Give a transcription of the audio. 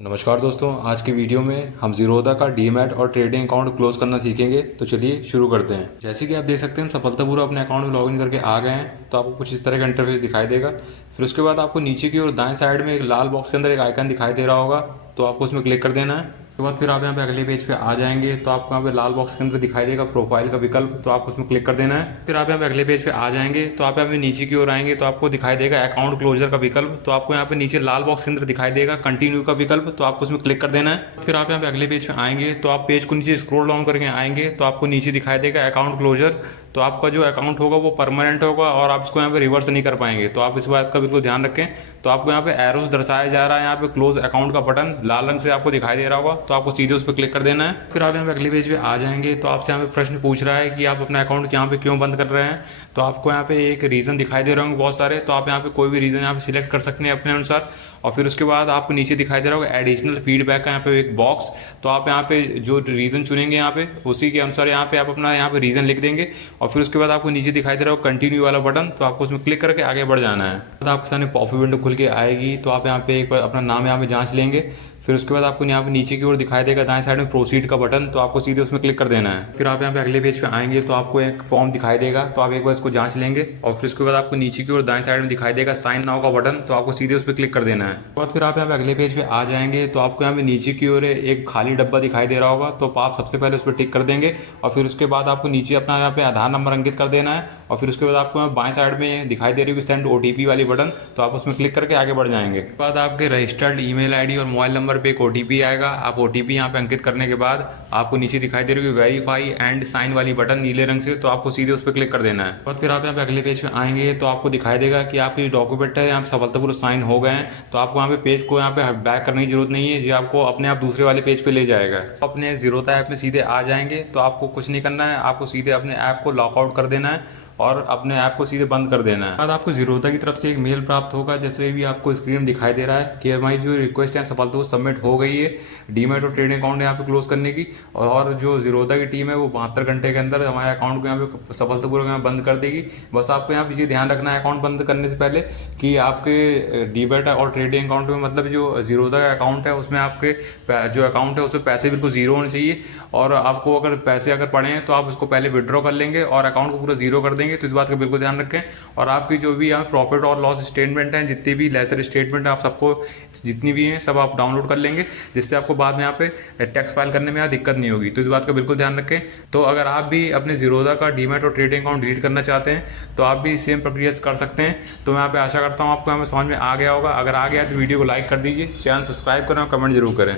नमस्कार दोस्तों, आज की वीडियो में हम ज़ीरोधा का डीमैट और ट्रेडिंग अकाउंट क्लोज करना सीखेंगे। तो चलिए शुरू करते हैं। जैसे कि आप देख सकते हैं, सफलतापूर्वक अपने अकाउंट में लॉगिन करके आ गए हैं। तो आपको कुछ इस तरह का इंटरफेस दिखाई देगा। फिर उसके बाद आपको नीचे की ओर दाएं साइड में एक लाल बॉक्स के अंदर एक आइकन दिखाई दे रहा होगा, तो आपको उसमें क्लिक कर देना है। उसके बाद फिर आप यहाँ पे अगले पेज पे आ जाएंगे, तो आपको यहाँ पे लाल बॉक्स के अंदर दिखाई देगा प्रोफाइल का विकल्प, तो आपको उसमें क्लिक कर देना है। फिर आप यहाँ पे अगले पेज पे आ जाएंगे, तो आप यहाँ पे नीचे की ओर आएंगे, तो आपको दिखाई देगा अकाउंट क्लोजर का विकल्प, तो आपको यहाँ पे नीचे लाल बॉक्स के अंदर दिखाई देगा कंटिन्यू का विकल्प, तो आपको उसमें क्लिक कर देना है। फिर आप यहाँ पे अगले पेज पे आएंगे, तो आप पेज को नीचे स्क्रॉल डाउन करके आएंगे, तो आपको नीचे दिखाई देगा अकाउंट क्लोजर, तो आपका जो अकाउंट होगा वो परमानेंट होगा और आप इसको यहाँ पे रिवर्स नहीं कर पाएंगे। तो आप इस बात का बिल्कुल ध्यान रखें। तो आपको यहाँ पे एरोस दर्शाया जा रहा है, यहाँ पे क्लोज अकाउंट का बटन लाल रंग से आपको दिखाई दे रहा होगा, तो आपको सीधे उस पर क्लिक कर देना है। फिर आप यहाँ पे अगले पेज पे आ जाएंगे, तो आपसे यहाँ पे प्रश्न पूछ रहा है कि आप अपना अकाउंट यहाँ पे क्यों बंद कर रहे हैं। तो आपको यहाँ पे एक रीज़न दिखाई दे रहे होंगे बहुत सारे, तो आप यहाँ पे कोई भी रीज़न यहाँ पे सिलेक्ट कर सकते हैं अपने अनुसार। और फिर उसके बाद आपको नीचे दिखाई दे रहा होगा एडिशनल फीडबैक का यहाँ पे एक बॉक्स, तो आप यहाँ पे जो रीज़न चुनेंगे यहाँ पे उसी के अनुसार यहाँ पे आप अपना यहाँ पे रीज़न लिख देंगे। और फिर उसके बाद आपको नीचे दिखाई दे रहा होगा कंटिन्यू वाला बटन, तो आपको उसमें क्लिक करके आगे बढ़ जाना है। तो आपके सामने पॉप अप विंडो खुल के आएगी, तो आप यहाँ पे एक बार अपना नाम यहाँ पे जांच लेंगे। फिर उसके बाद आपको यहाँ पे नीचे की ओर दिखाई देगा दाएं साइड में प्रोसीड का बटन, तो आपको सीधे उसमें क्लिक कर देना है। फिर आप यहाँ पे अगले पेज पे आएंगे, तो आपको एक फॉर्म दिखाई देगा, तो आप एक बार इसको जांच लेंगे। और फिर उसके बाद आपको नीचे की ओर दाएं साइड में दिखाई देगा साइन नाउ का बटन, तो आपको सीधे उस पर क्लिक कर देना है। उसके बाद फिर आप यहाँ पे अगले पेज पे आ जाएंगे, तो आपको यहाँ पे नीचे की ओर एक खाली डब्बा दिखाई दे रहा होगा, तो आप सबसे पहले उस पर टिक कर देंगे। और फिर उसके बाद आपको नीचे अपना यहाँ पे आधार नंबर अंकित कर देना है। और फिर उसके बाद आपको यहाँ बाएं साइड में दिखाई दे रही है सेंड ओटीपी वाली बटन, तो आप उसमें क्लिक करके आगे बढ़ जाएंगे। उसके बाद आपके रजिस्टर्ड ईमेल आईडी और मोबाइल नंबर पे एक ओटीपी आएगा। आप ओटीपी यहाँ पे अंकित करने के बाद आपको नीचे दिखाई दे रही है वेरीफाई एंड साइन वाली बटन नीले रंग से, तो आपको सीधे उस पर क्लिक कर देना है। और फिर आप यहाँ पे अगले पेज पे आएंगे, तो आपको दिखाई देगा कि आपके जो डॉक्यूमेंट है यहाँ पे सफलतापूर्वक साइन हो गए हैं। तो आपको यहाँ पे पेज को यहाँ पे बैक करने की जरूरत नहीं है, जो आपको अपने आप दूसरे वाले पेज पे ले जाएगा। अपने ज़ीरोधा ऐप में सीधे आ जाएंगे, तो आपको कुछ नहीं करना है, आपको सीधे अपने ऐप को लॉकआउट कर देना है और अपने ऐप को सीधे बंद कर देना है। बाद आपको ज़ीरोधा की तरफ से एक मेल प्राप्त होगा, जैसे भी आपको स्क्रीन में दिखाई दे रहा है कि हमारी जो रिक्वेस्ट है सफलतापूर्वक सबमिट हो गई है डीमैट और ट्रेडिंग अकाउंट यहाँ पे क्लोज करने की। और जो ज़ीरोधा की टीम है वो 72 घंटे के अंदर हमारे अकाउंट को यहाँ पे सफलतापूर्वक यहाँ बंद कर देगी। बस आपको यहाँ पे ये ध्यान रखना है अकाउंट बंद करने से पहले कि आपके डीमैट और ट्रेडिंग अकाउंट में, मतलब जो ज़ीरोधा का अकाउंट है उसमें आपके जो अकाउंट है उसमें पैसे बिल्कुल जीरो होने चाहिए। और आपको अगर पैसे अगर पड़े हैं तो आप उसको पहले विड्रॉ कर लेंगे और अकाउंट को पूरा जीरो कर देंगे। तो इस बात का बिल्कुल ध्यान रखें। और आपकी जो भी यहाँ प्रॉफिट और लॉस स्टेटमेंट हैं, जितनी भी लेजर स्टेटमेंट है, आप सबको जितनी भी हैं सब आप डाउनलोड कर लेंगे, जिससे आपको बाद में यहाँ पे टैक्स फाइल करने में यहाँ दिक्कत नहीं होगी। तो इस बात का बिल्कुल ध्यान रखें। तो अगर आप भी अपने ज़ीरोधा का डीमैट और ट्रेडिंग अकाउंट डिलीट करना चाहते हैं तो आप भी सेम प्रक्रिया कर सकते हैं। तो मैं यहाँ पे आशा करता हूँ आपको यहाँ पे समझ में आ गया होगा। अगर आ गया तो वीडियो को लाइक कर दीजिए, चैनल सब्सक्राइब करें और कमेंट जरूर करें।